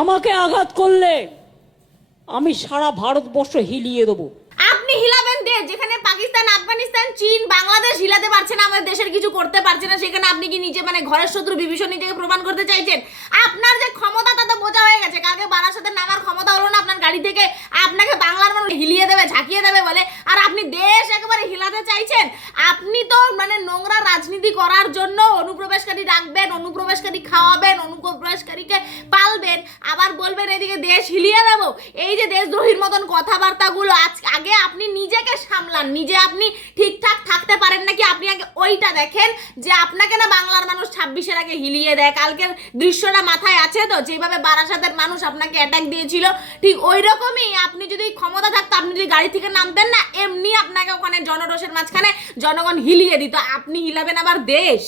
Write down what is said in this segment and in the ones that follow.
আমাকে আঘাত করলে আমি সারা ভারতবর্ষ হিলিয়ে দেবো। আপনি হিলাবেন দেশ যেখানে পাকিস্তান, আফগানিস্তান, চীন, বাংলাদেশ হিলাতে পারছে না, আমাদের দেশের কিছু করতে পারছে না, সেখানে আপনি কি নিজে মানে ঘরের শত্রু বিভীষণ নিজেকে প্রমাণ করতে চাইছেন? আপনার যে ক্ষমতা, তা তো বোঝা হয়ে গেছে। কালকে বারাসাতে নামার ক্ষমতা হলো না, আপনার গাড়ি থেকে আপনাকে বাংলার মানুষ হিলিয়ে দেবে, ঝাঁকিয়ে দেবে বলে। আর আপনি দেশ একেবারে হিলাতে চাইছেন? আপনি তো মানে নোংরা রাজনীতি করার জন্য অনুপ্রবেশকারী রাখবেন অনুপ্রবেশকারী খাওয়াবেন অনুপ্রবেশকারীকে পালবেন। আবার দেশ হিলিয়ে দেবো। এই যে দেশদ্রোহীর মতন কথাবার্তাগুলো, আজ আগে আপনি নিজেকে সামলান, নিজে আপনি ঠিকঠাক থাকতে পারেন নাকি? আপনি আগে ওইটা দেখেন যে আপনাকে না বাংলার মানুষ ছাব্বিশের আগে হিলিয়ে দেয়। কালকের দৃশ্যটা মাথায় আছে তো? যেভাবে বারাসাতের মানুষ আপনাকে অ্যাটাক দিয়েছিল, ঠিক ওই রকমই আপনি যদি ক্ষমতা থাকতো, আপনি যদি গাড়ি থেকে নামতেন না, এমনি আপনাকে ওখানে জনরোষের মাঝখানে জনগণ হিলিয়ে দিত। আপনি হিলাবেন আবার দেশ।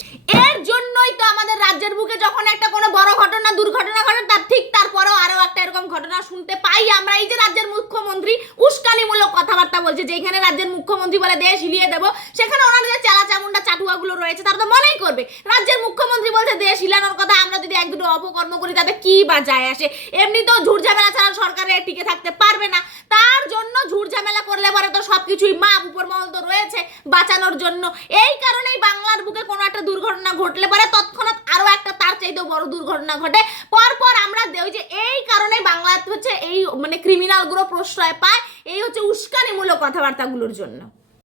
এর জন্যই তো আমাদের রাজ্যের বুকে যখন একটা কোনো বড় ঘটনা, দুর্ঘটনা ঘটে তার ঠিক তারপরেও আরও একটা এরকম ঘটনা শুনতে পাই আমরা। এই যে রাজ্যের মুখ্যমন্ত্রী উস্কানিমূলক কথাবার্তা বলছে যেখানে রাজ্যের মুখ্যমন্ত্রী বলে দেশ হিলিয়ে দেবো। সেখানে ওনার যে চালা চামুন্ডা চাটুয়াগুলো রয়েছে, তারা তো মনেই করবে। রাজ্যের মুখ্যমন্ত্রী বলছে, দেশ হিলানোর কথা আমরা যদি এক দুটো অপকর্ম করি, তাতে কি বা যায় আসে? এমনি তো ঝুট ঝামেলা ছাড়া সরকারে টিকে থাকতে পারবে না। তার জন্য ঝুট ঝামেলা করলে পরে তো সবকিছুই মাপ উপর মহল তো রয়েছে। বাঁচানোর জন্য। এই কারণেই বাংলার বুকে কোনো একটা দুর্ঘটনা ঘটলে পরে তৎক্ষণাৎ আরও একটা তার চাইতেও বড় দুর্ঘটনা ঘটে। পরপর আমরা দেখি যে এই কারণে বাংলা হচ্ছে এই মানে ক্রিমিনালগুলো প্রশ্রয় পায়। এই হচ্ছে উস্কানিমূলক কথাবার্তাগুলোর জন্য।